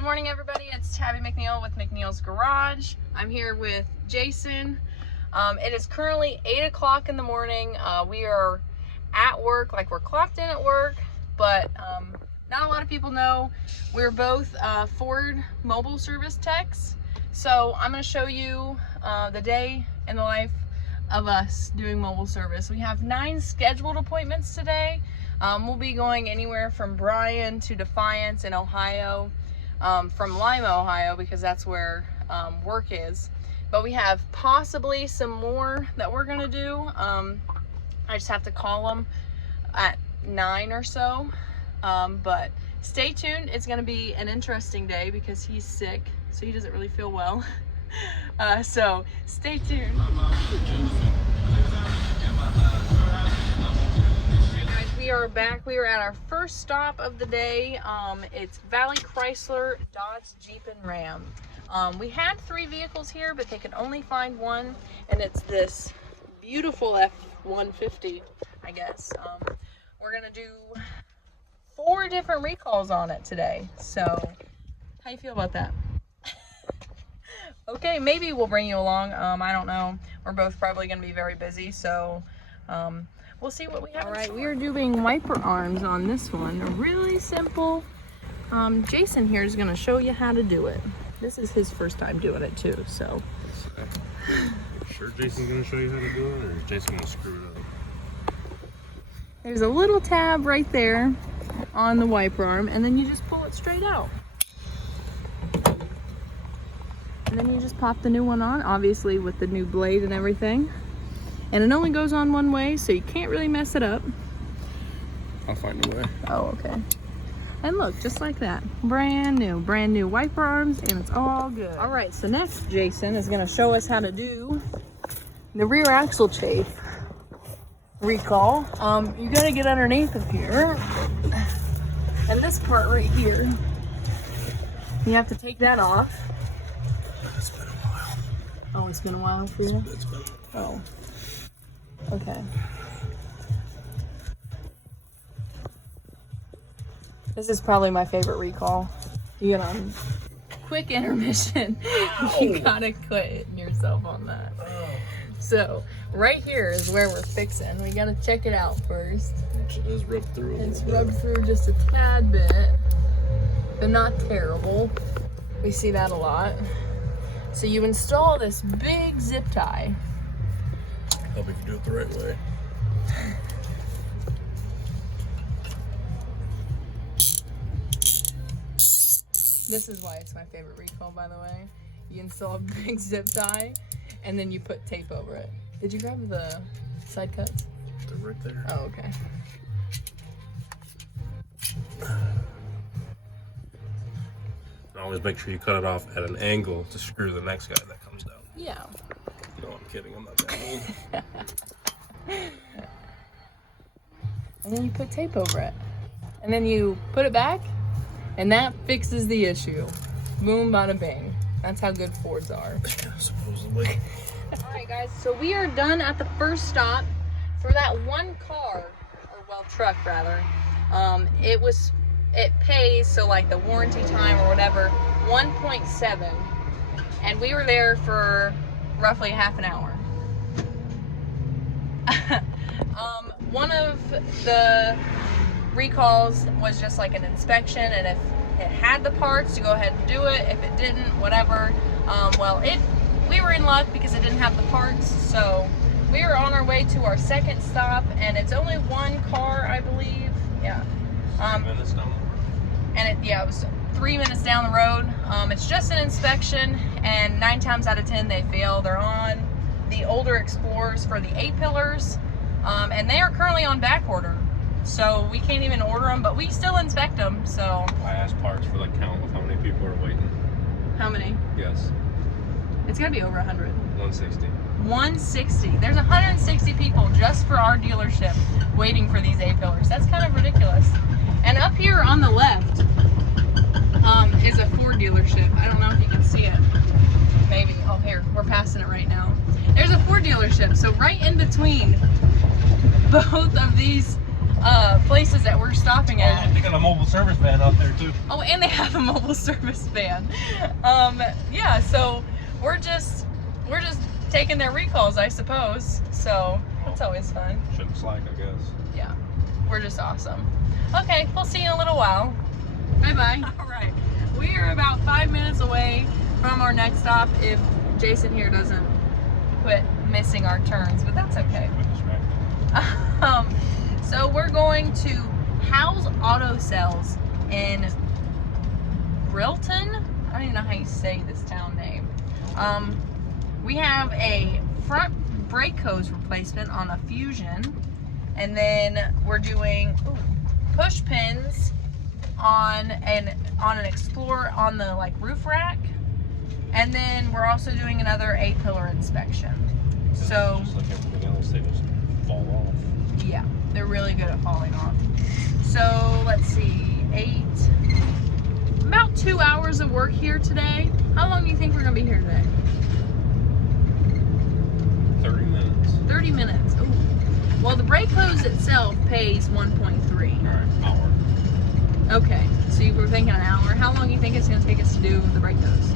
Good morning, everybody. It's Tabby McNeil with McNeil's Garage. I'm here with Jason. It is currently 8 o'clock in the morning. We are at work, like we're clocked in at work, but not a lot of people know we're both Ford mobile service techs. So I'm going to show you the day in the life of us doing mobile service. We have 9 scheduled appointments today. We'll be going anywhere from Bryan to Defiance in Ohio, from Lima, Ohio, because that's where work is. But we have possibly some more that we're gonna do. I just have to call them at 9 or so. But stay tuned. It's gonna be an interesting day because he's sick, so he doesn't really feel well. So stay tuned. We are back. We are at our first stop of the day. It's Valley Chrysler, Dodge, Jeep, and Ram. We had 3 vehicles here, but they could only find one, and it's this beautiful F-150, I guess. We're gonna do 4 different recalls on it today. So, how you feel about that? Okay, maybe we'll bring you along. I don't know. We're both probably gonna be very busy, so we'll see what we have. All right, we are doing wiper arms on this one. Really simple. Jason here is gonna show you how to do it. This is his first time doing it too, so. Sure Jason's gonna show you how to do it, or is Jason gonna screw it up? There's a little tab right there on the wiper arm, and then you just pull it straight out. And then you just pop the new one on, obviously with the new blade and everything. And it only goes on one way, so you can't really mess it up. I'll find a way. Oh, okay. And look, just like that. Brand new wiper arms, and it's all good. All right, so next Jason is gonna show us how to do the rear axle chafe recall. You gotta get underneath of here. And this part right here, you have to take that off. It's been a while. Oh, it's been a while for you? It's been a while. Oh. Okay. This is probably my favorite recall. You get on quick intermission. You gotta quit yourself on that. So right here is where we're fixing. We gotta check it out first. It is rubbed through. It's rubbed through just a tad bit, but not terrible. We see that a lot. So you install this big zip tie. Hope we can do it the right way. This is why it's my favorite recall, by the way. You install a big zip tie, and then you put tape over it. Did you grab the side cuts? They're right there. Oh, okay. Always make sure you cut it off at an angle to screw the next guy that comes down. Yeah. No, I'm kidding. I'm not that mean. And then you put tape over it. And then you put it back, and that fixes the issue. Boom, bada bing. That's how good Fords are. Yeah, supposedly. Alright guys, so we are done at the first stop for that one car, or well, truck rather. It pays, so like the warranty time or whatever, 1.7. And we were there for roughly half an hour. One of the recalls was just like an inspection, and if it had the parts to go ahead and do it, if it didn't, whatever. We were in luck because it didn't have the parts, so we are on our way to our second stop, and it's only one car, I believe. Yeah. 3 minutes down the road. And it was 3 minutes down the road. It's just an inspection, and 9 times out of 10 they fail. They're on the older Explorers for the A-pillars, and they are currently on back order. So we can't even order them, but we still inspect them, so. I asked parts for the count of how many people are waiting. How many? Yes. It's gotta be over 100. 160. 160. There's 160 people just for our dealership waiting for these A-pillars. That's kind of ridiculous. And up here on the left is a Ford dealership. I don't know if you can see it. Maybe. Oh, here. We're passing it right now. There's a Ford dealership. So right in between both of these places that we're stopping at. Oh, they got a mobile service van out there too. Oh, and they have a mobile service van. Yeah, so we're just taking their recalls, I suppose. So that's always fun. Shouldn't slack, I guess. Yeah, we're just awesome. Okay, we'll see you in a little while. Bye-bye. All right, we are about 5 minutes away from our next stop if Jason here doesn't quit missing our turns, but that's okay. So we're going to Howe's Auto Sales in Brilton. I don't even know how you say this town name. We have a front brake hose replacement on a Fusion, and then we're doing push pins on an Explorer on the like roof rack, and then we're also doing another A-pillar inspection. So just like everything else, they just fall off. yeah, they're really good at falling off. So let's see, about 2 hours of work here today. How long do you think we're gonna be here today? 30 minutes. 30 minutes. Ooh. Well, the brake hose itself pays 1.3. All right, hour. Okay, so you were thinking an hour. How long do you think it's gonna take us to do the brake hose?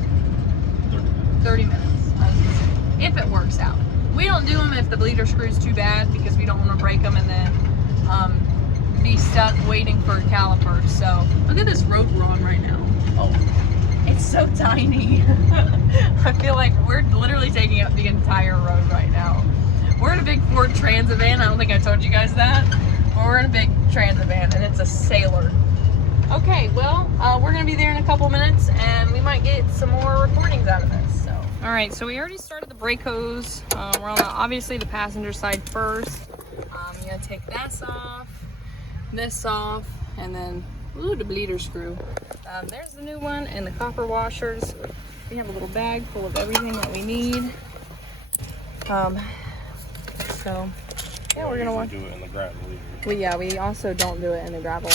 30 minutes. 30 minutes. I was gonna say, if it works out. We don't do them if the bleeder screw's too bad because we don't want to break them and then be stuck waiting for calipers. So look at this road we're on right now. Oh, it's so tiny. I feel like we're literally taking up the entire road right now. We're in a big Ford Transit van. I don't think I told you guys that. But we're in a big Transit van and it's a Sailor. Okay, well, we're gonna be there in a couple minutes and we might get some more recordings out of this. So. All right, so we already started the brake hose. We're on obviously the passenger side first. You're gonna take this off, and then, ooh, the bleeder screw. There's the new one and the copper washers. We have a little bag full of everything that we need. So, yeah, we're gonna do it in the gravel. we also don't do it in the gravel.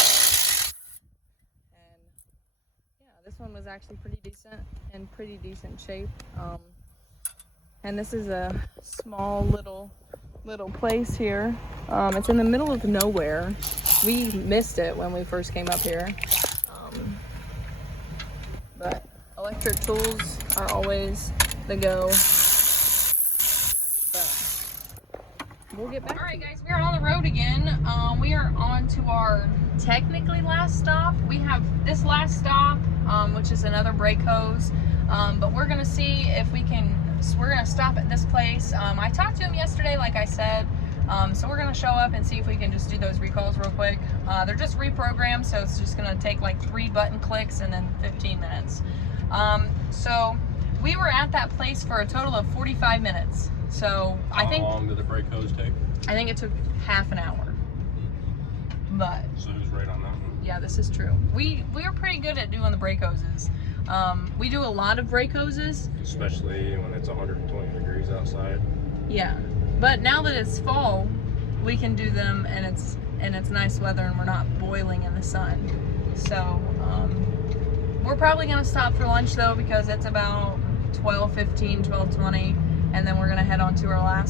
And yeah, this one was actually pretty decent, in pretty decent shape. And this is a small little place here. It's in the middle of nowhere. We missed it when we first came up here. But electric tools are always the go. But we'll get back. All right, guys, we are on the road again. We are on to our technically last stop. We have this last stop, which is another brake hose. But we're gonna see if we can. We're gonna stop at this place. I talked to him yesterday, like I said. So we're gonna show up and see if we can just do those recalls real quick. They're just reprogrammed, so it's just gonna take like 3 button clicks and then 15 minutes. So we were at that place for a total of 45 minutes. So I think. How long did the brake hose take? I think it took half an hour. But. So who's right on that one? Yeah, this is true. We are pretty good at doing the brake hoses. We do a lot of brake hoses. Especially when it's 120 degrees outside. Yeah, but now that it's fall, we can do them and it's nice weather and we're not boiling in the sun. So we're probably gonna stop for lunch though because it's about 12:15, 12:20, and then we're gonna head on to our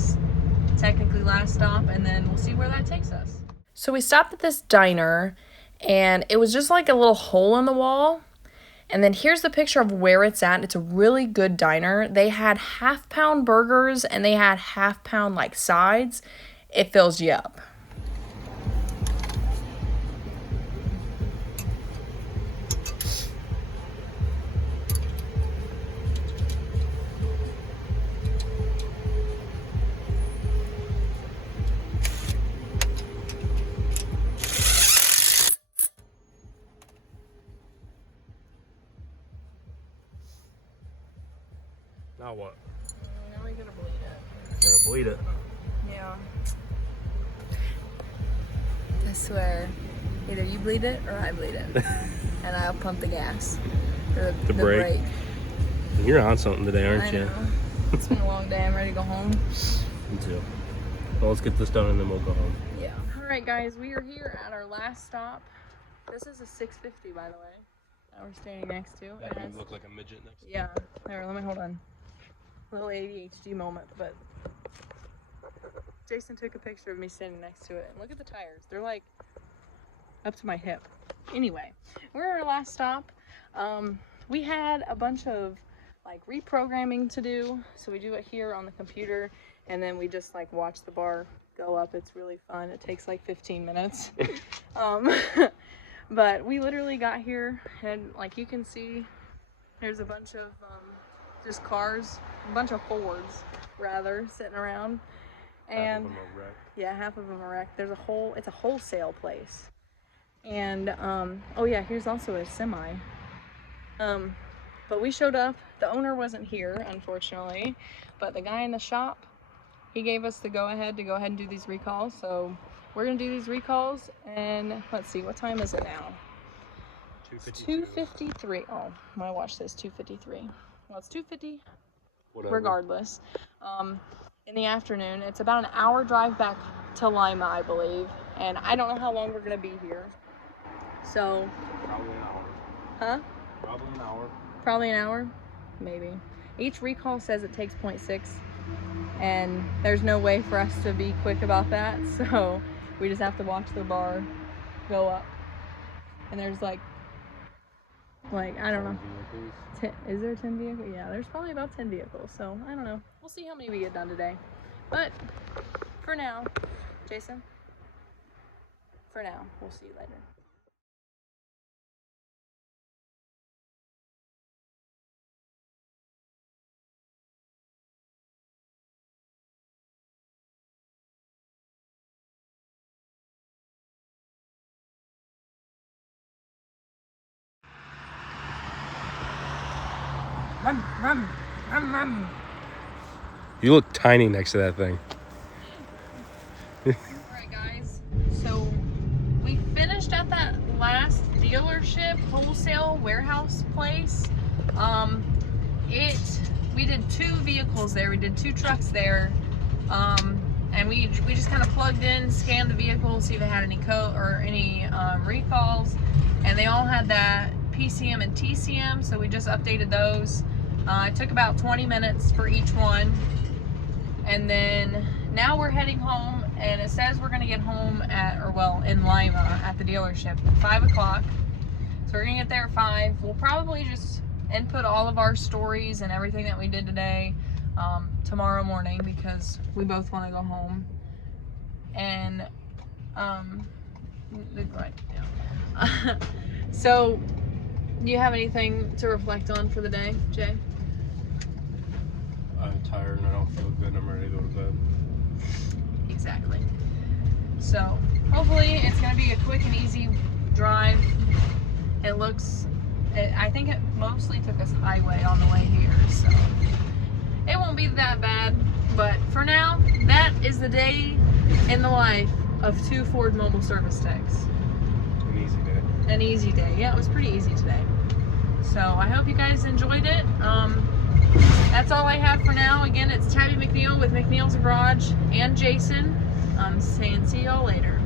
technically last stop, and then we'll see where that takes us. So we stopped at this diner and it was just like a little hole in the wall. And then here's the picture of where it's at. It's a really good diner. They had half-pound burgers and they had half-pound like sides. It fills you up. Now what? Now we gotta bleed it. Gotta bleed it. Yeah. I swear, either you bleed it or I bleed it. And I'll pump the gas. Or the brake. You're on something today, aren't I you? know. It's been a long day. I'm ready to go home. Me too. Well, let's get this done and then we'll go home. Yeah. Alright guys, we are here at our last stop. This is a 650, by the way, that we're standing next to. That you look like a midget next to Yeah. There, let me hold on. Little ADHD moment, but Jason took a picture of me standing next to it. And look at the tires. They're like up to my hip. Anyway, we're at our last stop. We had a bunch of like reprogramming to do, so we do it here on the computer, and then we just like watch the bar go up. It's really fun. It takes like 15 minutes. But we literally got here, and like you can see, there's a bunch of just cars, a bunch of Fords rather, sitting around. And half of them are wrecked. Yeah, half of them are wrecked. There's it's a wholesale place. And oh yeah, here's also a semi. But we showed up. The owner wasn't here, unfortunately, but the guy in the shop, he gave us the go ahead and do these recalls. So we're gonna do these recalls, and let's see, what time is it now? 2:53. Oh, my watch says 2:53. Well, it's 2:50 regardless. In the afternoon. It's about an hour drive back to Lima, I believe, and I don't know how long we're gonna be here. So Probably an hour. Huh? Probably an hour. Probably an hour, maybe. Each recall says it takes 0.6, and there's no way for us to be quick about that, so we just have to watch the bar go up. And there's like I don't know. Is there 10 vehicles? Yeah, there's probably about 10 vehicles, so I don't know. We'll see how many we get done today. But for now, Jason, for now, we'll see you later. Run, run, run, run. You look tiny next to that thing. Alright guys, so we finished at that last dealership wholesale warehouse place. We did 2 vehicles there. We did 2 trucks there. And we just kind of plugged in, scanned the vehicles, see if they had any code or any recalls, and they all had that PCM and TCM, so we just updated those. It took about 20 minutes for each one, and then now we're heading home, and it says we're gonna get home in Lima at the dealership at 5 o'clock. So we're gonna get there at 5. We'll probably just input all of our stories and everything that we did today tomorrow morning, because we both want to go home. And right, yeah. So do you have anything to reflect on for the day, Jay? I'm tired and I don't feel good. I'm ready to go to bed. Exactly. So hopefully it's going to be a quick and easy drive. I think it mostly took us highway on the way here, so it won't be that bad. But for now, that is the day in the life of 2 Ford mobile service techs. An easy day. An easy day. Yeah, it was pretty easy today. So I hope you guys enjoyed it. That's all I have for now. Again, it's Tabby McNeil with McNeil's Garage and Jason. I'm saying see y'all later.